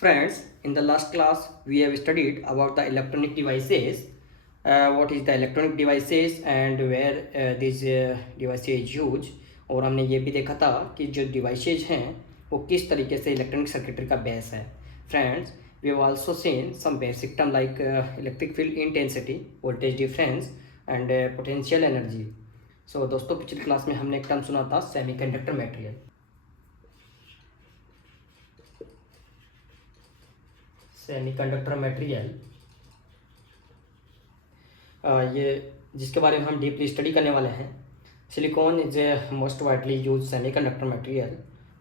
Friends, in the last class we have studied about the electronic devices. What is the electronic devices and where these devices used. और हमने ये भी देखा था कि जो डिवाइसेज हैं वो किस तरीके से इलेक्ट्रॉनिक सर्किटरी का बेस है. Friends, we have also seen some basic term like electric field intensity, voltage difference and potential energy. So दोस्तों, पिछली क्लास में हमने एक टर्म सुना था सेमीकंडक्टर मटेरियल. सेमीकंडक्टर मटेरियल ये जिसके बारे में हम डीपली स्टडी करने वाले हैं. Silicon is a most widely use semiconductor material.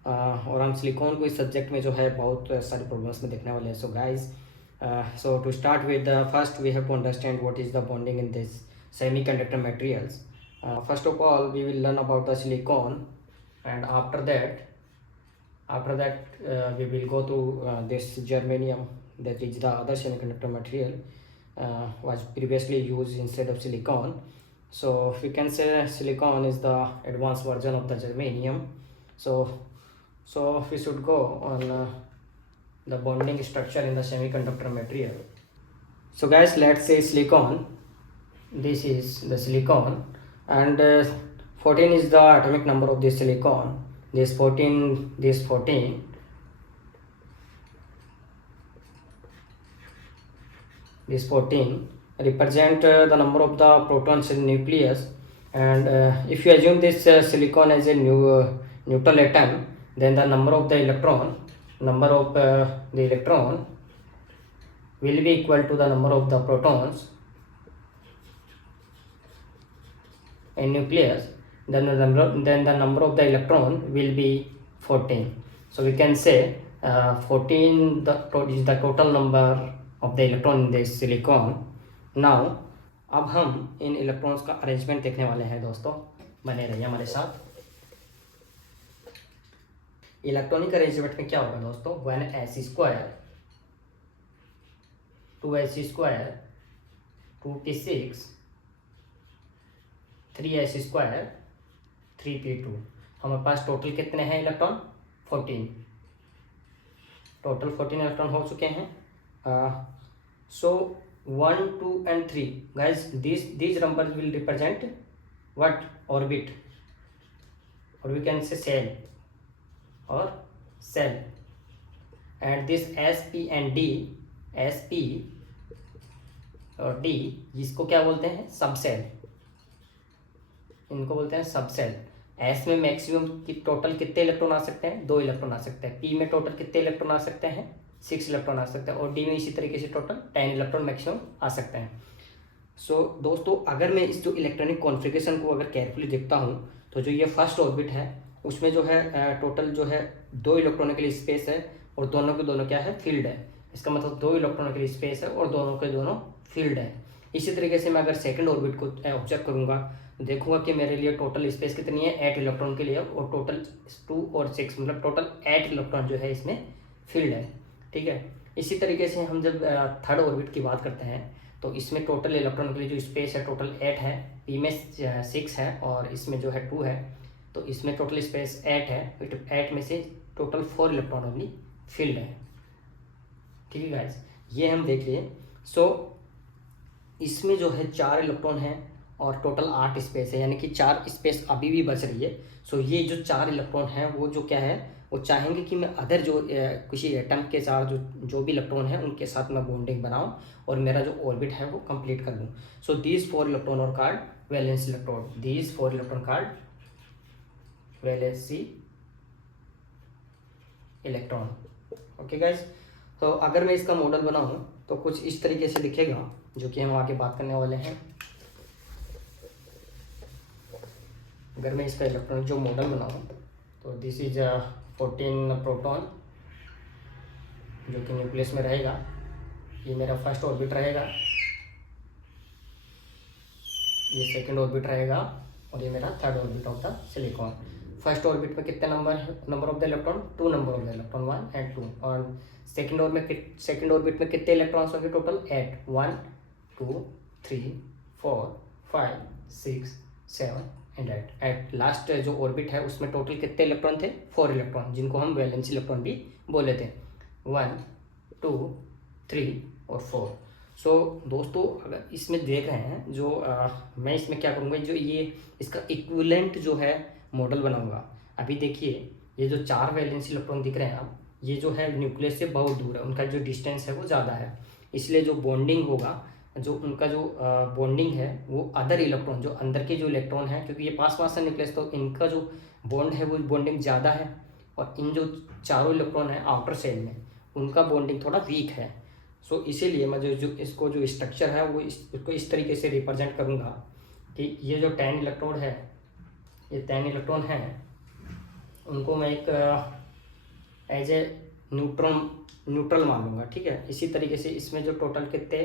और हम सिलिकॉन को इस सब्जेक्ट में जो है बहुत सारी प्रॉब्लम्स में देखने वाले हैं. So guys, so to start with first we have to understand what is the bonding in this semiconductor materials. First of all we will learn about the silicon and after that we will go to this germanium, that is the other semiconductor material was previously used instead of silicon. So we can say silicon is the advanced version of the germanium. So we should go on the bonding structure in the semiconductor material. So guys, let's say silicon. This is the silicon and 14 is the atomic number of this silicon. This 14 represent the number of the protons in nucleus. And if you assume this silicon as a neutral atom, then the number of the electron will be equal to the number of the protons in nucleus. Then the number of the electron will be 14. So we can say 14 is the total number of the electron in this silicon. Now अब हम इन electrons का arrangement देखने वाले हैं दोस्तों. बने रहिए हमारे साथ. इलेक्ट्रॉनिक अरेंजमेंट में क्या होगा दोस्तों? 1s² 2s² 2p6 3s² 3p2. हमारे पास टोटल कितने हैं इलेक्ट्रॉन? 14. टोटल 14 इलेक्ट्रॉन हो चुके हैं. So 1, 2 and 3 guys, these numbers will represent what? Orbit, or we can say cell. And this sp and d, sp और d, जिसको क्या बोलते हैं? सबसेल. इनको बोलते हैं सबसेल. एस में मैक्सिमम की टोटल कितने इलेक्ट्रॉन आ सकते हैं? 2 इलेक्ट्रॉन आ सकते हैं. पी में टोटल कितने इलेक्ट्रॉन आ सकते हैं? 6 इलेक्ट्रॉन आ सकते हैं. और डी में इसी तरीके से टोटल 10 इलेक्ट्रॉन मैक्सिमम आ सकते हैं. सो दोस्तों, अगर मैं इस जो इलेक्ट्रॉनिक कॉन्फ़िगरेशन को अगर केयरफुली देखता हूँ तो जो ये फर्स्ट ऑर्बिट है उसमें जो है टोटल जो है 2 इलेक्ट्रॉनों के लिए स्पेस है और दोनों के दोनों क्या है? फील्ड है. इसका मतलब 2 इलेक्ट्रॉनों के लिए स्पेस है और दोनों के दोनों फील्ड है. इसी तरीके से मैं अगर सेकंड ऑर्बिट को ऑब्जर्व करूँगा, देखूंगा कि मेरे लिए टोटल स्पेस कितनी है? 8 इलेक्ट्रॉन के लिए. और टोटल 2 और 6 मतलब टोटल 8 इलेक्ट्रॉन जो है इसमें फील्ड है. ठीक है. इसी तरीके से हम जब थर्ड ऑर्बिट की बात करते हैं तो इसमें टोटल इलेक्ट्रॉन के लिए जो स्पेस है टोटल 8 है. पी में 6 है और इसमें जो है 2 है. तो इसमें टोटल स्पेस 8 है. 8 में से टोटल 4 इलेक्ट्रॉन ओनली फील्ड है. ठीक है गाइस, ये हम देख लिए. सो इसमें जो है 4 इलेक्ट्रॉन है और टोटल 8 स्पेस है, यानी कि 4 स्पेस अभी भी बच रही है. सो ये जो 4 इलेक्ट्रॉन है वो जो क्या है, वो चाहेंगे कि मैं अदर जो किसी एटम के साथ जो भी इलेक्ट्रॉन है उनके साथ मैं बॉन्डिंग बनाऊं और मेरा जो ऑर्बिट है वो कंप्लीट कर लूं. सो दीज 4 इलेक्ट्रॉन और card valency electron. These 4 electron card valency electron. Okay guys, तो अगर मैं इसका मॉडल बनाऊं तो कुछ इस तरीके से दिखेगा, जो कि हम आगे बात करने वाले हैं. अगर मैं इसका इलेक्ट्रॉनिक जो मॉडल बनाऊं तो दिस इज 14 प्रोटॉन जो कि न्यूक्लियस में रहेगा. ये मेरा फर्स्ट ऑर्बिट रहेगा, ये सेकंड ऑर्बिट रहेगा और ये मेरा third orbit of the silicon. First orbit में कितने number of the electron? 2 number of the electron, 1 and 2. और सेकंड ऑर्बिट में कितने इलेक्ट्रॉन्स होंगे टोटल? 8. 1 2 3 4 5 6 7 एंड 8. एट लास्ट जो ऑर्बिट है उसमें टोटल कितने इलेक्ट्रॉन थे? 4 इलेक्ट्रॉन, जिनको हम वैलेंसी इलेक्ट्रॉन भी बोले थे. 1 2, 3 और 4। सो दोस्तों अगर इसमें देख रहे हैं जो मैं इसमें क्या करूँगा, जो ये इसका इक्विवेलेंट जो है मॉडल बनाऊंगा। अभी देखिए ये जो 4 वैलेंसी इलेक्ट्रॉन दिख रहे हैं आप, ये जो है न्यूक्लियस से बहुत दूर है, उनका जो डिस्टेंस है वो ज़्यादा है, इसलिए जो बॉन्डिंग होगा, जो उनका जो बॉन्डिंग है वो अदर इलेक्ट्रॉन, जो अंदर के जो इलेक्ट्रॉन है, क्योंकि ये पास पास है न्यूक्लियस, तो इनका जो बॉन्ड है वो बॉन्डिंग ज़्यादा है, और इन जो चारों इलेक्ट्रॉन है आउटर सेल में उनका बॉन्डिंग थोड़ा वीक है। सो इसीलिए मैं जो इसको जो स्ट्रक्चर है वो इसको इस तरीके से रिप्रेजेंट करूँगा कि ये जो 10 इलेक्ट्रॉन है, ये 10 इलेक्ट्रॉन हैं, उनको मैं एक एज ए न्यूट्रल मान लूँगा, ठीक है। इसी तरीके से इसमें जो टोटल कितने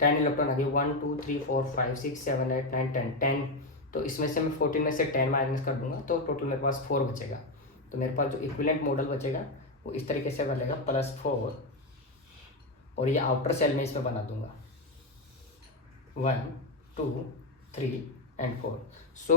10 इलेक्ट्रॉन आ गए, 1 2 3 4 5 6 7 8 9 10, तो इसमें से मैं 14 में से 10 माइनस कर दूंगा, तो टोटल मेरे पास 4 बचेगा। तो मेरे पास जो इक्विवेलेंट मॉडल बचेगा वो इस तरीके से बनेगा, +4, और ये आउटर सेल में इसमें बना दूंगा 1 2 3 एंड 4। सो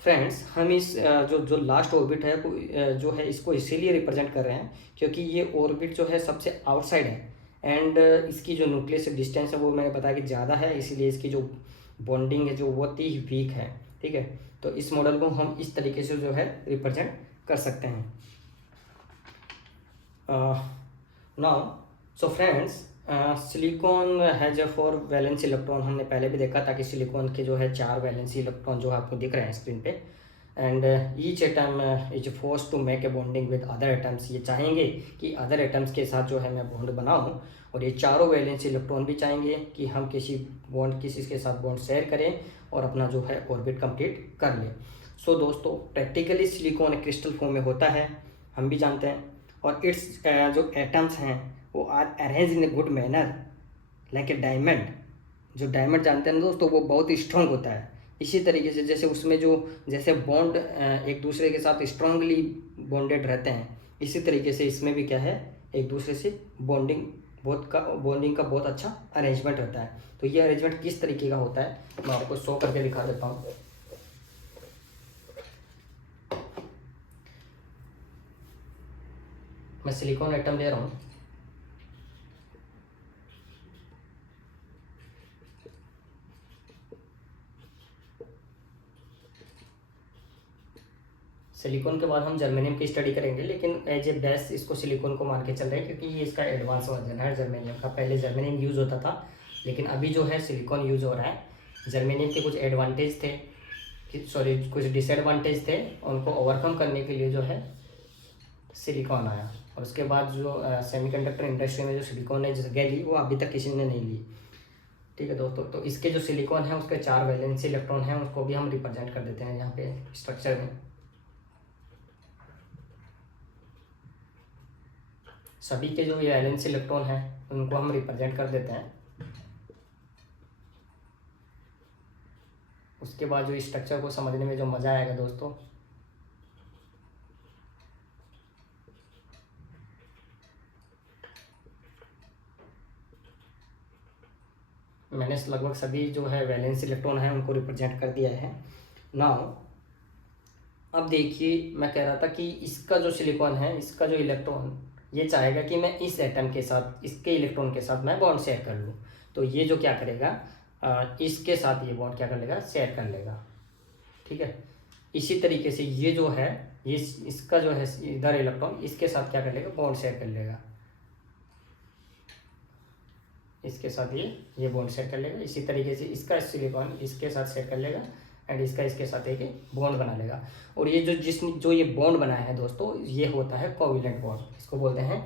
फ्रेंड्स, हम इस जो लास्ट ऑर्बिट है जो है इसको इसीलिए रिप्रेजेंट कर रहे हैं क्योंकि ये ऑर्बिट जो है सबसे आउटसाइड है, एंड इसकी जो न्यूक्लियस से डिस्टेंस है वो मैंने बताया कि ज़्यादा है, इसीलिए इसकी जो बॉन्डिंग है जो बहुत ही वीक है, ठीक है। तो इस मॉडल को हम इस तरीके से जो है रिप्रेजेंट कर सकते हैं। Now so friends, silicon has a 4 valency electron, हमने पहले भी देखा था कि सिलिकॉन के जो है 4 वैलेंसी इलेक्ट्रॉन जो आपको दिख रहे हैं स्क्रीन पे, and each atom is force to make a bonding with other atoms. ये चाहेंगे कि अदर एटम्स के साथ जो है मैं बॉन्ड बनाऊँ, और ये चारों वैलेंसी इलेक्ट्रॉन भी चाहेंगे कि हम किसी के साथ बॉन्ड शेयर करें और अपना जो है ऑर्बिट कंप्लीट कर लें। सो दोस्तों, प्रैक्टिकली सिलिकॉन क्रिस्टल फॉर्म में होता है, हम भी जानते हैं, और इट्स जो एटम्स हैं वो are arrange in a good manner like a diamond. जो डायमंड जानते हैं दोस्तों वो बहुत स्ट्रॉन्ग होता है, इसी तरीके से जैसे उसमें जो जैसे बॉन्ड एक दूसरे के साथ स्ट्रांगली बॉन्डेड रहते हैं, इसी तरीके से इसमें भी क्या है, एक दूसरे से बॉन्डिंग का बहुत अच्छा अरेंजमेंट रहता है। तो ये अरेंजमेंट किस तरीके का होता है मैं आपको शो करके दिखा देता हूँ। मैं सिलिकॉन एटम ले रहा हूँ, सिलिकॉन के बाद हम जर्मेनियम की स्टडी करेंगे, लेकिन एज ए बेस इसको सिलिकॉन को मान के चल रहे हैं क्योंकि ये इसका एडवांस वर्जन है जर्मेनियम का। पहले जर्मेनियम यूज़ होता था, लेकिन अभी जो है सिलिकॉन यूज़ हो रहा है। जर्मेनियम के कुछ एडवांटेज थे, कुछ डिसएडवांटेज थे, उनको ओवरकम करने के लिए जो है सिलिकॉन आया, और उसके बाद जो सेमीकंडक्टर इंडस्ट्री में जो सिलिकॉन ने जगह ली वो अभी तक किसी ने नहीं ली, ठीक है दोस्तों। तो इसके जो सिलिकॉन है उसके 4 वैलेंसी इलेक्ट्रॉन हैं, उसको भी हम रिप्रेजेंट कर देते हैं यहाँ पे स्ट्रक्चर में। सभी के जो वैलेंसी इलेक्ट्रॉन हैं उनको हम रिप्रेजेंट कर देते हैं। उसके बाद जो स्ट्रक्चर को समझने में जो मज़ा आएगा दोस्तों, मैंने लगभग सभी जो है वैलेंसी इलेक्ट्रॉन हैं उनको रिप्रेजेंट कर दिया है। नाउ अब देखिए, मैं कह रहा था कि इसका जो सिलिकॉन है, इसका जो इलेक्ट्रॉन, ये चाहेगा कि मैं इस एटम के साथ, इसके इलेक्ट्रॉन के साथ मैं बॉन्ड शेयर कर लूँ। तो ये जो क्या करेगा, इसके साथ ये बॉन्ड क्या कर लेगा, शेयर कर लेगा, ठीक है। इसी तरीके से ये जो है, ये इसका जो है इधर इलेक्ट्रॉन इसके साथ क्या कर लेगा, बॉन्ड शेयर कर लेगा, इसके साथ ये बॉन्ड शेयर कर लेगा। इसी तरीके से इसका सिलिकॉन इसके साथ शेयर कर लेगा, एंड इसका इसके साथ एक बॉन्ड बना लेगा। और ये जो ये बॉन्ड बनाया है दोस्तों, ये होता है कोवेलेंट बॉन्ड, इसको बोलते हैं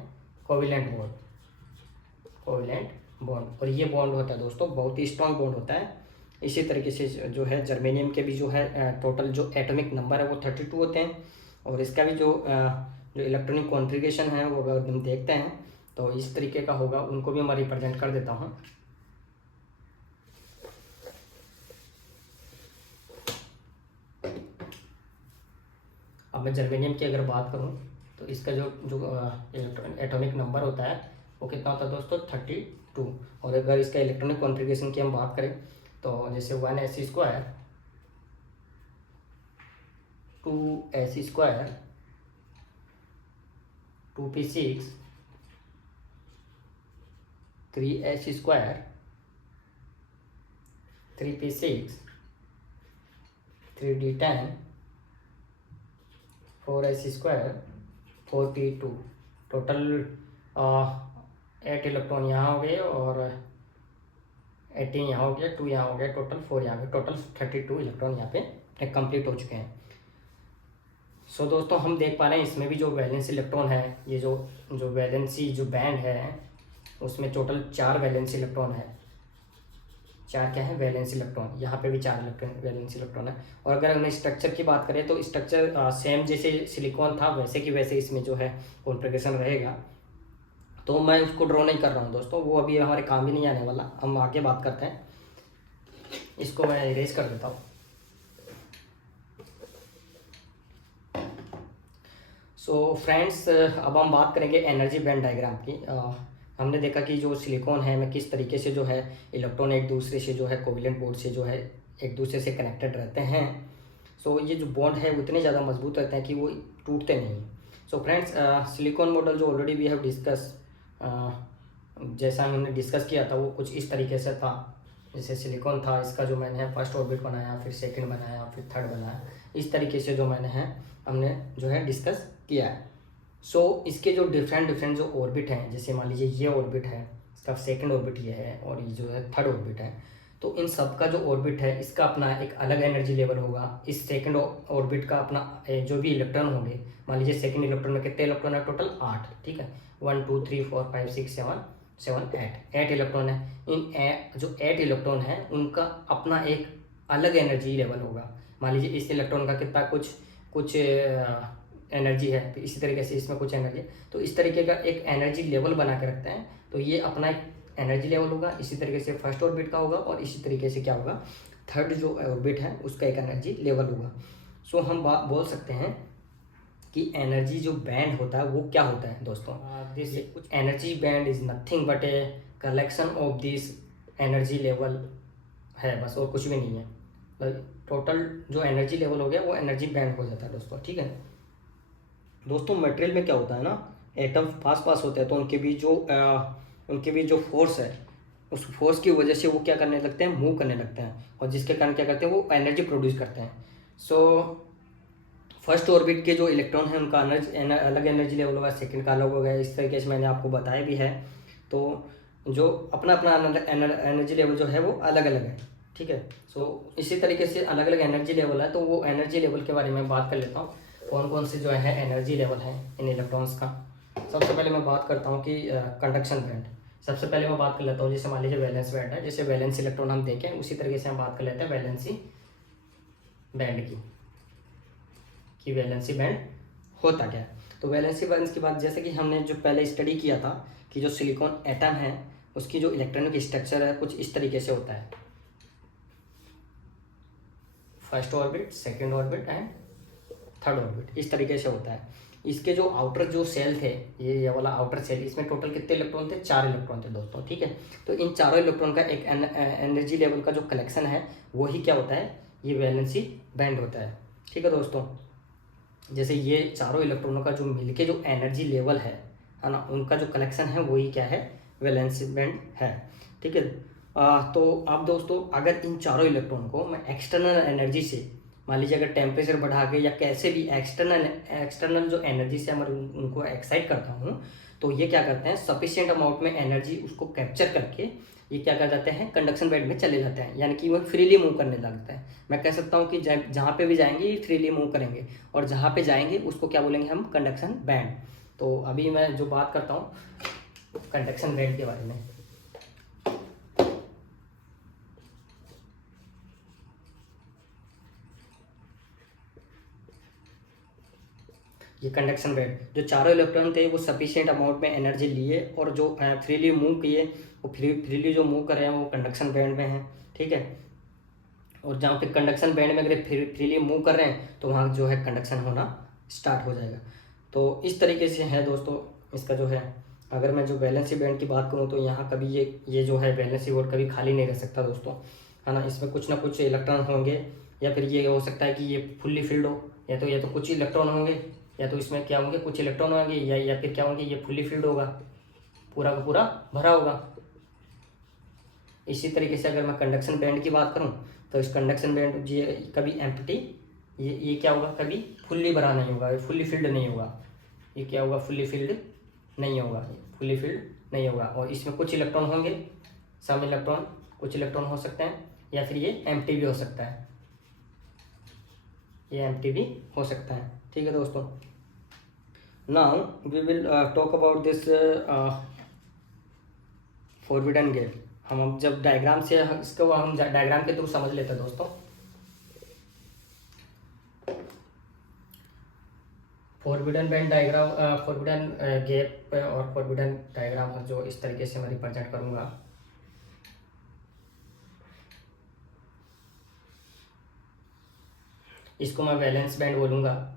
कोवेलेंट बॉन्ड, कोवेलेंट बॉन्ड। और ये बॉन्ड होता है दोस्तों बहुत ही स्ट्रांग बॉन्ड होता है। इसी तरीके से जो है जर्मेनियम के भी जो है टोटल जो एटॉमिक नंबर है वो 32 होते हैं, और इसका भी जो इलेक्ट्रॉनिक कॉन्फ़िगरेशन है वो अगर हम देखते हैं तो इस तरीके का होगा। उनको भी मैं रिप्रेजेंट कर देता हूँ। अब मैं जर्मेनियम की अगर बात करूं तो इसका जो एटॉमिक नंबर होता है वो कितना होता है दोस्तों, 32। और अगर इसका इलेक्ट्रॉनिक कॉन्फ़िगरेशन की हम बात करें तो जैसे 1s², 2s², 2p6, 3s², 3p6, 3d10, 4s², 4p2। Total 8 electron यहाँ हो गए और 18 यहाँ हो गया, 2 यहाँ हो गया, टोटल 4 यहाँ पे, टोटल 32 इलेक्ट्रॉन यहाँ पे कंप्लीट हो चुके हैं। सो दोस्तों हम देख पा रहे हैं इसमें भी जो वैलेंसी इलेक्ट्रॉन है, ये जो वैलेंसी जो बैंड है उसमें टोटल 4 वैलेंसी इलेक्ट्रॉन है। 4 क्या है? Valency electron. यहाँ पे भी 4 इलेक्ट्रॉन वैलेंसी इलेक्ट्रॉन है। और अगर हम स्ट्रक्चर की बात करें तो स्ट्रक्चर सेम जैसे सिलिकॉन था वैसे की वैसे इसमें जो है कॉन्फ़िगरेशन रहेगा। तो मैं उसको ड्रॉ नहीं कर रहा हूँ दोस्तों, वो अभी हमारे काम ही नहीं आने वाला। हम आगे बात करते हैं। इसको मैं इरेज कर देता हूँ। सो फ्रेंड्स, अब हम बात करेंगे एनर्जी बैंड डायग्राम की। हमने देखा कि जो सिलिकॉन है में किस तरीके से जो है इलेक्ट्रॉन एक दूसरे से जो है कोवेलेंट बोर्ड से जो है एक दूसरे से कनेक्टेड रहते हैं। सो ये जो बॉन्ड है वो इतने ज़्यादा मजबूत रहते हैं कि वो टूटते नहीं। सो फ्रेंड्स, सिलिकॉन मॉडल जो ऑलरेडी वी हैव डिस्कस, जैसा हमने डिस्कस किया था वो कुछ इस तरीके से था। जैसे सिलिकॉन था, इसका जो मैंने फर्स्ट ऑर्बिट बनाया, फिर सेकंड बनाया, फिर थर्ड बनाया, इस तरीके से जो हमने जो है डिस्कस किया है। सो इसके जो डिफरेंट जो ऑर्बिट हैं, जैसे मान लीजिए ये ऑर्बिट है, इसका सेकंड ऑर्बिट ये है और ये जो है थर्ड ऑर्बिट है। तो इन सब का जो ऑर्बिट है इसका अपना एक अलग एनर्जी लेवल होगा। इस सेकंड ऑर्बिट का अपना जो भी इलेक्ट्रॉन होंगे, मान लीजिए सेकंड इलेक्ट्रॉन में कितने इलेक्ट्रॉन है? टोटल 8, ठीक है। 1 2 3 4 5 6 7 8 इलेक्ट्रॉन है। इन जो 8 इलेक्ट्रॉन है उनका अपना एक अलग एनर्जी लेवल होगा। मान लीजिए इस इलेक्ट्रॉन का कितना कुछ एनर्जी है, तो इसी तरीके से इसमें कुछ एनर्जी, तो इस तरीके का एक एनर्जी लेवल बना के रखते हैं। तो ये अपना एक एनर्जी लेवल होगा। इसी तरीके से फर्स्ट ऑर्बिट का होगा और इसी तरीके से क्या होगा, थर्ड जो ऑर्बिट है उसका एक एनर्जी लेवल होगा। सो हम बोल सकते हैं कि एनर्जी जो बैंड होता है वो क्या होता है दोस्तों? This energy band is nothing but a collection of this energy level है, बस, और कुछ भी नहीं है। टोटल जो एनर्जी लेवल हो गया वो एनर्जी बैंड हो जाता है दोस्तों, ठीक है। दोस्तों मटेरियल में क्या होता है ना, एटम पास होते हैं तो उनके बीच जो फोर्स है उस फोर्स की वजह से वो क्या करने लगते हैं, मूव करने लगते हैं, और जिसके कारण क्या करते हैं, वो एनर्जी प्रोड्यूस करते हैं। सो फर्स्ट ऑर्बिट के जो इलेक्ट्रॉन है उनका अलग एनर्जी लेवल होगा, सेकंड का अलग होगा। इस तरीके से मैंने आपको बताया भी है। तो जो अपना एनर्जी लेवल जो है वो अलग अलग है, ठीक है। सो इसी तरीके से अलग अलग एनर्जी लेवल है। तो वो एनर्जी लेवल के बारे में बात कर लेता हूँ, कौन कौन से जो है एनर्जी लेवल है इन इलेक्ट्रॉन्स का। सबसे पहले मैं बात करता हूँ कि कंडक्शन बैंड। सबसे पहले मैं बात कर लेता हूँ, जैसे मान लीजिए वैलेंस बैंड है, जैसे वैलेंस इलेक्ट्रॉन हम देखें उसी तरीके से हम बात कर लेते हैं वैलेंसी बैंड की वैलेंसी बैंड होता क्या है। तो वैलेंसी बैंड की बात, जैसे कि हमने जो पहले स्टडी किया था कि जो सिलिकॉन एटम है उसकी जो इलेक्ट्रॉनिक स्ट्रक्चर है कुछ इस तरीके से होता है। First orbit, second orbit and third orbit, इस तरीके से होता है। इसके जो आउटर जो सेल थे, ये वाला आउटर सेल, इसमें टोटल कितने इलेक्ट्रॉन थे? 4 इलेक्ट्रॉन थे दोस्तों, ठीक है। तो इन चारों इलेक्ट्रॉन का एक एनर्जी लेवल का जो कलेक्शन है वही क्या होता है, ये वैलेंसी बैंड होता है, ठीक है दोस्तों। जैसे ये चारों इलेक्ट्रॉनों का जो मिलके जो एनर्जी लेवल है ना, उनका जो कलेक्शन है वही क्या है, वैलेंसी बैंड है, ठीक है। तो अब दोस्तों अगर इन चारों इलेक्ट्रॉन को मैं एक्सटर्नल एनर्जी से, मान लीजिए अगर टेम्परेचर बढ़ा के या कैसे भी एक्सटर्नल जो एनर्जी से मैं उनको एक्साइट करता हूँ, तो ये क्या करते हैं, सफिशिएंट अमाउंट में एनर्जी उसको कैप्चर करके ये क्या कर जाते हैं, कंडक्शन बैंड में चले जाते हैं, यानी कि वो फ्रीली मूव करने लगते हैं। मैं कह सकता हूँ कि जहाँ पे भी जाएंगे ये फ्रीली मूव करेंगे, और जहाँ पे जाएंगे उसको क्या बोलेंगे हम, कंडक्शन बैंड। तो अभी मैं जो बात करता हूँ कंडक्शन बैंड के बारे में। ये कंडक्शन बैंड, जो चारों इलेक्ट्रॉन थे वो सफिशिएंट अमाउंट में एनर्जी लिए और जो फ्रीली मूव किए, वो फ्रीली जो मूव कर रहे हैं वो कंडक्शन बैंड में हैं, ठीक है। और जहाँ पे कंडक्शन बैंड में अगर फ्रीली मूव कर रहे हैं तो वहाँ जो है कंडक्शन होना स्टार्ट हो जाएगा। तो इस तरीके से है दोस्तों इसका जो है। अगर मैं जो वैलेंसी बैंड की बात करूँ तो यहाँ कभी ये जो है वैलेंसी बोर्ड कभी खाली नहीं रह सकता दोस्तों, है ना। इसमें कुछ ना कुछ इलेक्ट्रॉन होंगे, या फिर ये हो सकता है कि ये फुल्ली फिल्ड हो, या तो कुछ इलेक्ट्रॉन होंगे, या तो इसमें क्या होंगे, कुछ इलेक्ट्रॉन होंगे, या फिर क्या होंगे, ये फुल्ली फिल्ड होगा, पूरा का पूरा भरा होगा, इसी तरीके से अगर मैं कंडक्शन बैंड की बात करूँ तो इस कंडक्शन बैंड ये कभी एम्प्टी, ये क्या होगा, कभी फुल्ली भरा नहीं होगा, फुल्ली फिल्ड नहीं होगा। ये क्या होगा, फुल्ली फिल्ड नहीं होगा, फुल्ली फिल्ड नहीं होगा। और इसमें कुछ इलेक्ट्रॉन होंगे, सम इलेक्ट्रॉन, कुछ इलेक्ट्रॉन हो सकते हैं, या फिर ये एम्प्टी भी हो सकता है, ये एम्प्टी भी हो सकता है। ठीक है दोस्तों, now we will talk about this forbidden gap. हम अब जब डायग्राम से इसको हम डायग्राम के थ्रू समझ लेते हैं दोस्तों। Forbidden band diagram, forbidden gap और फॉरबिडन डायग्राम जो इस तरीके से मैं रिप्रेजेंट करूंगा। इसको मैं वैलेंस बैंड बोलूँगा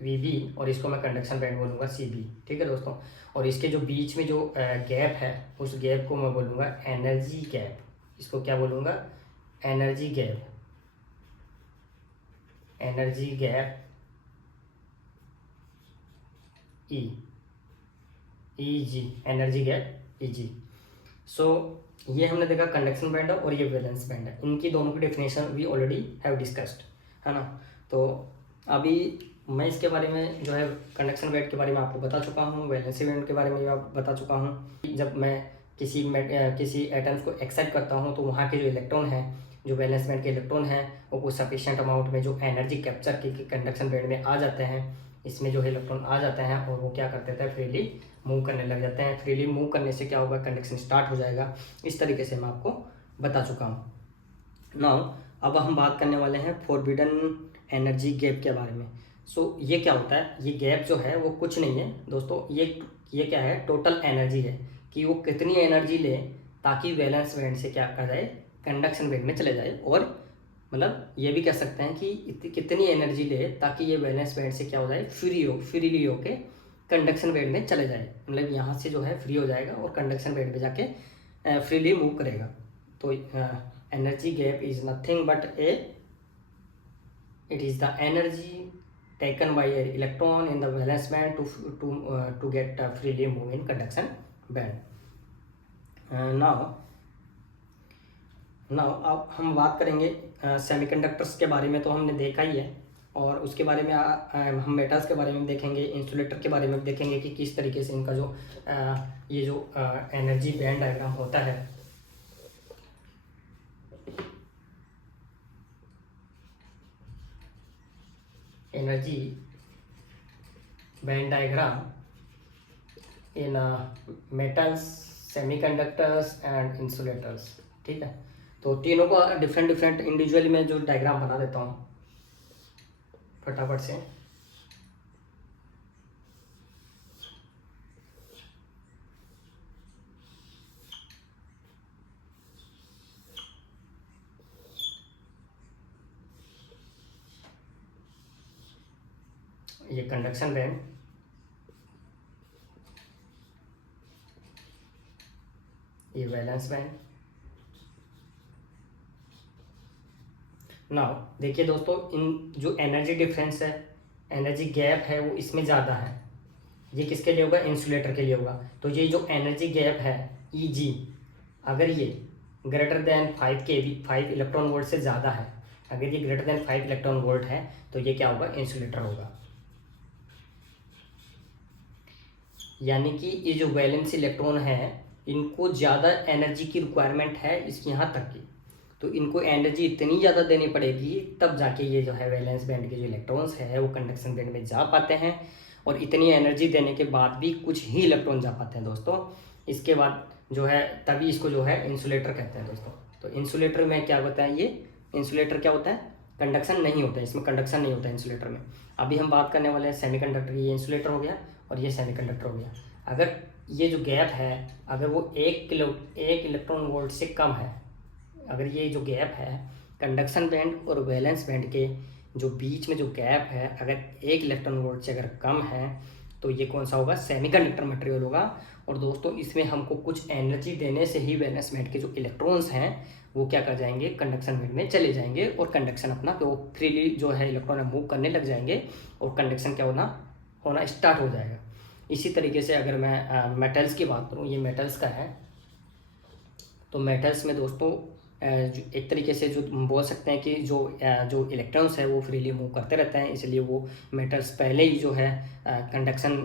VB, और इसको मैं कंडक्शन बैंड बोलूँगा CB। ठीक है दोस्तों, और इसके जो बीच में जो गैप है उस गैप को मैं बोलूँगा एनर्जी गैप। इसको क्या बोलूँगा, energy gap, energy gap EG, energy gap EG। सो ये हमने देखा कंडक्शन बैंड है और ये वैलेंस बैंड है। इनकी दोनों की definition we already have discussed, है ना। तो अभी मैं इसके बारे में जो है कंडक्शन बैंड के बारे में आपको बता चुका हूँ, वैलेंसी बैंड के बारे में भी बता चुका हूँ। जब मैं किसी एटम्स को एक्साइट करता हूँ तो वहाँ के जो इलेक्ट्रॉन हैं, जो वैलेंस बैंड के इलेक्ट्रॉन हैं, वो कुछ सफिशिएंट अमाउंट में जो एनर्जी कैप्चर की कंडक्शन बैंड में आ जाते हैं, इसमें जो है इलेक्ट्रॉन आ जाते हैं और वो क्या करते थे, फ्रीली मूव करने लग जाते हैं। फ्रीली मूव करने से क्या होगा, कंडक्शन स्टार्ट हो जाएगा। इस तरीके से मैं आपको बता चुका हूँ। नाउ अब हम बात करने वाले हैं फॉरबिडन एनर्जी गैप के बारे में। सो ये क्या होता है, ये गैप जो है वो कुछ नहीं है दोस्तों, ये क्या है, टोटल एनर्जी है कि वो कितनी एनर्जी ले ताकि वैलेंस बैंड से क्या कर जाए, कंडक्शन बैंड में चले जाए। और मतलब ये भी कह सकते हैं कि कितनी एनर्जी ले ताकि ये वैलेंस बैंड से क्या हो जाए, फ्रीली होके कंडक्शन बैंड में चले जाए। मतलब यहाँ से जो है फ्री हो जाएगा और कंडक्शन बैंड में जाके फ्रीली मूव करेगा। तो energy gap is nothing but it is the energy taken by an electron in the valence band to get freely move in conduction band. now अब हम बात करेंगे सेमीकंडक्टर्स के बारे में। तो हमने देखा ही है, और उसके बारे में हम मेटल्स के बारे में देखेंगे, इंसुलेटर के बारे में देखेंगे कि किस तरीके से इनका जो ये जो एनर्जी बैंड डायग्राम होता है, energy band diagram in metals, semiconductors and insulators. ठीक है, तो तीनों को डिफरेंट इंडिविजुअली मैं जो डायग्राम बना देता हूँ फटाफट से। ये कंडक्शन बैंड, ये वैलेंस बैंड। नाउ देखिए दोस्तों, इन जो एनर्जी डिफरेंस है, एनर्जी गैप है, वो इसमें ज़्यादा है। ये किसके लिए होगा, इंसुलेटर के लिए होगा। तो ये जो एनर्जी गैप है EG, अगर ये ग्रेटर देन 5 इलेक्ट्रॉन वोल्ट से ज़्यादा है, अगर ये ग्रेटर देन 5 इलेक्ट्रॉन वोल्ट है तो ये क्या होगा, इंसुलेटर होगा। यानी कि ये जो वैलेंस इलेक्ट्रॉन है इनको ज़्यादा एनर्जी की रिक्वायरमेंट है इसकी, यहाँ तक की, तो इनको एनर्जी इतनी ज़्यादा देनी पड़ेगी तब जाके ये जो है वैलेंस बैंड के जो इलेक्ट्रॉन्स है वो कंडक्शन बैंड में जा पाते हैं। और इतनी एनर्जी देने के बाद भी कुछ ही इलेक्ट्रॉन जा पाते हैं दोस्तों। इसके बाद जो है तभी इसको जो है इंसुलेटर कहते हैं दोस्तों। तो इंसुलेटर में क्या होता है, ये इंसुलेटर क्या होता है, कंडक्शन नहीं होता है, इसमें कंडक्शन नहीं होता है इंसुलेटर में। अभी हम बात करने वाले हैं सेमीकंडक्टर, ये इंसुलेटर हो गया और ये सेमीकंडक्टर हो गया। अगर ये जो गैप है, अगर वो 1 इलेक्ट्रॉन वोल्ट से कम है, अगर ये जो गैप है कंडक्शन बैंड और वैलेंस बैंड के जो बीच में जो गैप है, अगर 1 इलेक्ट्रॉन वोल्ट से अगर कम है तो ये कौन सा होगा, सेमीकंडक्टर मटेरियल होगा। और दोस्तों इसमें हमको कुछ एनर्जी देने से ही वैलेंस बैंड के जो इलेक्ट्रॉन्स हैं वो क्या कर जाएंगे, कंडक्शन बैंड में चले जाएंगे और कंडक्शन अपना तो फ्रीली जो है इलेक्ट्रॉन मूव करने लग जाएंगे और कंडक्शन क्या होना स्टार्ट हो जाएगा। इसी तरीके से अगर मैं मेटल्स की बात करूँ, ये मेटल्स का है, तो मेटल्स में दोस्तों एक तरीके से जो बोल सकते हैं कि जो इलेक्ट्रॉन्स है वो फ्रीली मूव करते रहते हैं, इसलिए वो मेटल्स पहले ही जो है कंडक्शन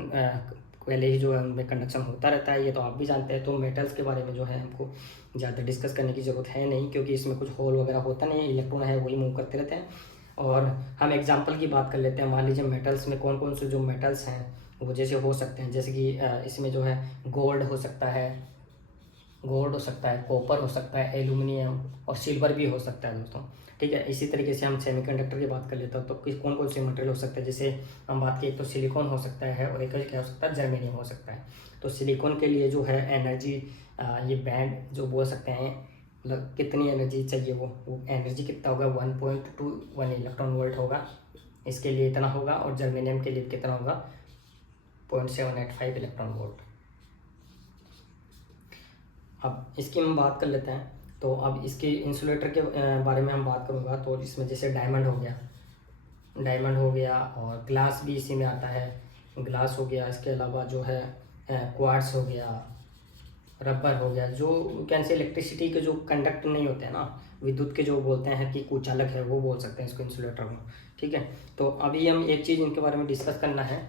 पहले ही जो है उनमें कंडक्शन होता रहता है, ये तो आप भी जानते हैं। तो मेटल्स के बारे में जो है हमको ज़्यादा डिस्कस करने की ज़रूरत है नहीं, क्योंकि इसमें कुछ होल वगैरह होता नहीं, इलेक्ट्रॉन है वही मूव करते रहते हैं। और हम एग्जांपल की बात कर लेते हैं। मान लीजिए मेटल्स में कौन कौन से जो मेटल्स हैं वो जैसे हो सकते हैं, जैसे कि इसमें जो है गोल्ड हो सकता है, कॉपर हो सकता है, एल्यूमिनियम और सिल्वर भी हो सकता है दोस्तों, ठीक है। इसी तरीके से हम सेमीकंडक्टर की बात कर लेते हैं, तो किस कौन कौन से मटेरियल हो सकते हैं, जैसे हम बात की, एक तो सिलिकॉन हो सकता है और एक क्या हो सकता है, जर्मेनियम हो सकता है। तो सिलिकॉन के लिए जो है एनर्जी, ये बैंड जो बोल सकते हैं, मतलब कितनी एनर्जी चाहिए, वो एनर्जी कितना होगा, 1.21 इलेक्ट्रॉन वोल्ट होगा, इसके लिए इतना होगा। और जर्मेनियम के लिए कितना होगा, 0.785 इलेक्ट्रॉन वोल्ट। अब इसकी हम बात कर लेते हैं। तो अब इसकी इंसुलेटर के बारे में हम बात करूँगा, तो इसमें जैसे डायमंड हो गया और ग्लास भी इसी में आता है, ग्लास हो गया। इसके अलावा जो है क्वार्ट्स हो गया, रबर हो गया, जो कैन से इलेक्ट्रिसिटी के जो कंडक्ट नहीं होते हैं ना, विद्युत के जो बोलते हैं कि कुचालक है, वो बोल सकते हैं इसको, इंसुलेटर को, ठीक है। तो अभी हम एक चीज़ इनके बारे में डिस्कस करना है,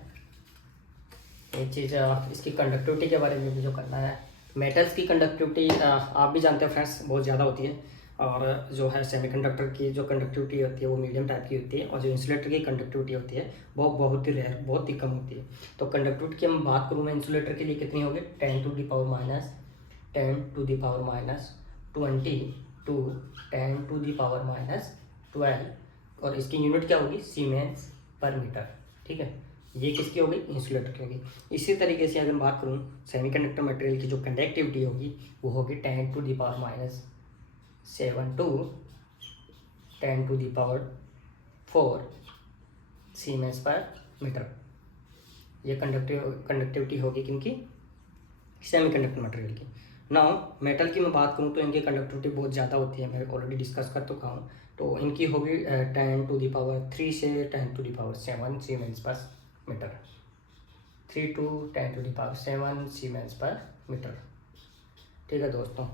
एक चीज़ इसकी कंडक्टिविटी के बारे में भी जो करना है। मेटल्स की कंडक्टिविटी आप भी जानते हो फ्रेंड्स, बहुत ज़्यादा होती है। और जो है सेमीकंडक्टर की जो कंडक्टिविटी होती है वो मीडियम टाइप की होती है, और जो इंसुलेटर की कंडक्टिविटी होती है वो बहुत ही रेयर, बहुत ही कम होती है। तो कंडक्टिविटी की हम बात करूँ मैं, इंसुलेटर के लिए कितनी होगी, 10 to the power minus 20 to 10 to the power minus 12, और इसकी यूनिट क्या होगी, सीमेंस पर मीटर, ठीक है। ये किसकी होगी, इंसुलेटर की होगी। इसी तरीके से अगर मैं बात करूँ सेमीकंडक्टर मटेरियल की जो कंडक्टिविटी होगी वो होगी 10 to the power minus 7 to 10 to the power 4 siemens per metre. ये कंडक्टिविटी होगी किनकी, सेमीकंडक्टर मटेरियल की। नाउ मेटल की मैं बात करूँ तो इनकी कंडक्टिविटी बहुत ज़्यादा होती है, मैं ऑलरेडी डिस्कस कर चुका हूँ। तो इनकी होगी 10 टू द पावर 3 से 10 to the power 7 siemens per metre, 3 to 10 to the power 7 siemens per metre, ठीक है दोस्तों।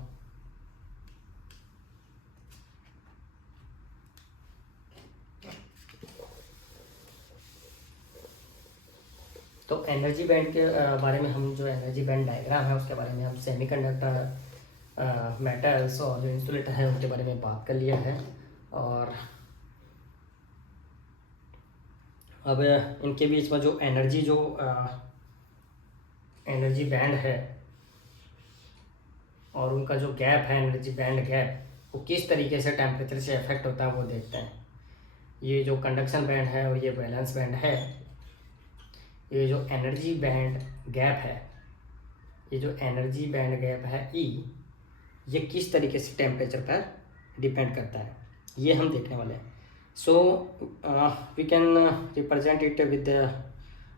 तो एनर्जी बैंड के बारे में हम, जो एनर्जी बैंड डायग्राम है उसके बारे में हम सेमीकंडक्टर, मेटल्स और जो इंसुलेटर है उनके बारे में बात कर लिया है। और अब इनके बीच में जो एनर्जी बैंड है और उनका जो गैप है, एनर्जी बैंड गैप, वो किस तरीके से टेम्परेचर से अफेक्ट होता है वो देखते हैं। ये जो कंडक्शन बैंड है और ये वैलेंस बैंड है, ये जो एनर्जी बैंड गैप है, ये जो एनर्जी बैंड गैप है ई, ये किस तरीके से टेम्परेचर पर डिपेंड करता है, ये हम देखने वाले हैं। So we can represent it with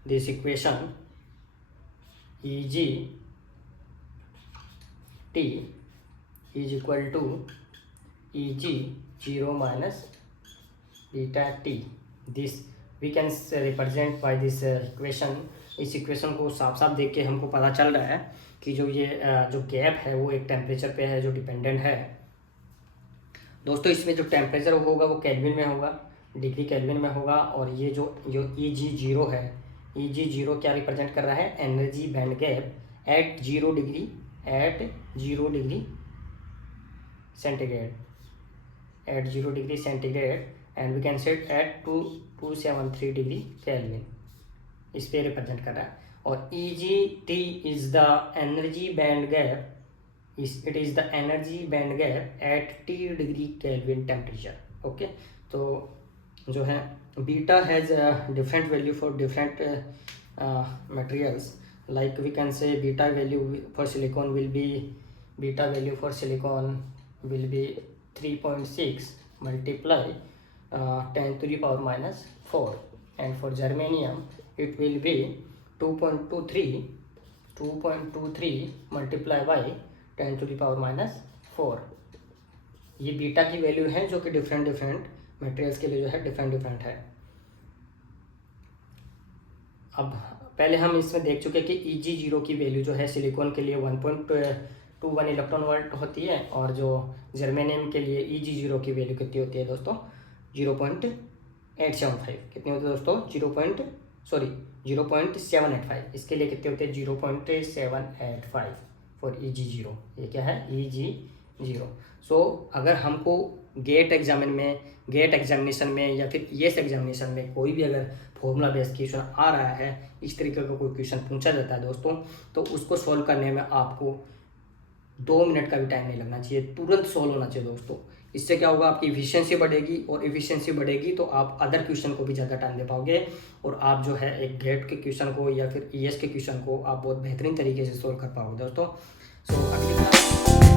this equation, E G T is equal to E G 0 minus beta T. This we can represent by this equation. इस इक्वेशन को साफ साफ देख के हमको पता चल रहा है कि जो ये जो गैप है वो एक टेम्परेचर पे है जो डिपेंडेंट है दोस्तों। इसमें जो टेम्परेचर होगा वो केल्विन में होगा, डिग्री केल्विन में होगा। और ये जो ई जी 0 है, ई जी 0 क्या रिप्रेजेंट कर रहा है, energy band gap at 0 degree centigrade, at 0 degree centigrade, and we can set at 273 degree Kelvin, इस पे रिप्रेजेंट कर रहा है। और E G T is the energy band gap, it is the energy band gap at T degree Kelvin temperature, okay. तो जो है beta has different value for different materials, like we can say beta value for silicon will be 3.6 multiply 10 to the power minus 4, and for germanium it will be 2.23 multiply by 10 to the power minus 4। ये beta की value है जो कि different materials के लिए जो है different है। अब पहले हम इसमें देख चुके कि ई जी 0 की वैल्यू जो है सिलिकॉन के लिए 21 इलेक्ट्रॉन वोल्ट होती है, और जो जर्मेनियम के लिए Eg0 की वैल्यू कितनी होती है दोस्तों, 0.875। कितनी होती है दोस्तों, 0.785। इसके लिए कितने होते हैं, 0.785 फॉर Eg0। ये क्या है, Eg0। सो अगर हमको गेट एग्जामिनेशन में या फिर ES एग्जामिनेशन में कोई भी अगर फॉर्मूला बेस्ड क्वेश्चन आ रहा है, इस तरीके का कोई क्वेश्चन पूछा जाता है दोस्तों, तो उसको सॉल्व करने में आपको 2 मिनट का भी टाइम नहीं लगना चाहिए, तुरंत सॉल्व होना चाहिए दोस्तों। इससे क्या होगा, आपकी इफिशियंसी बढ़ेगी, और इफिशियंसी बढ़ेगी तो आप अदर क्वेश्चन को भी ज़्यादा टाइम दे पाओगे, और आप जो है एक गेट के क्वेश्चन को या फिर ES के क्वेश्चन को आप बहुत बेहतरीन तरीके से सॉल्व कर पाओगे दोस्तों। सो अगली